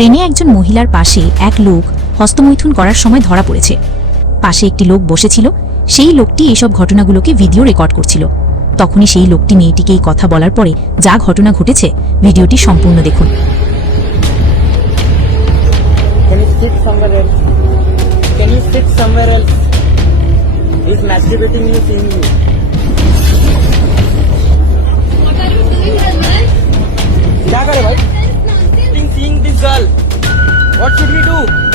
ট্রেনে একজন মহিলার পাশে এক লোক হস্তমৈথুন করার সময় ধরা পড়েছে। পাশে একটি লোক বসেছিল সেই লোকটি এইসব ঘটনাগুলোকে ভিডিও রেকর্ড করছিল। তখনই সেই লোকটি মেয়েটিকে এই কথা বলার পরে যা ঘটনা ঘটেছে ভিডিওটি সম্পূর্ণ দেখুন। Seeing. What What should we do?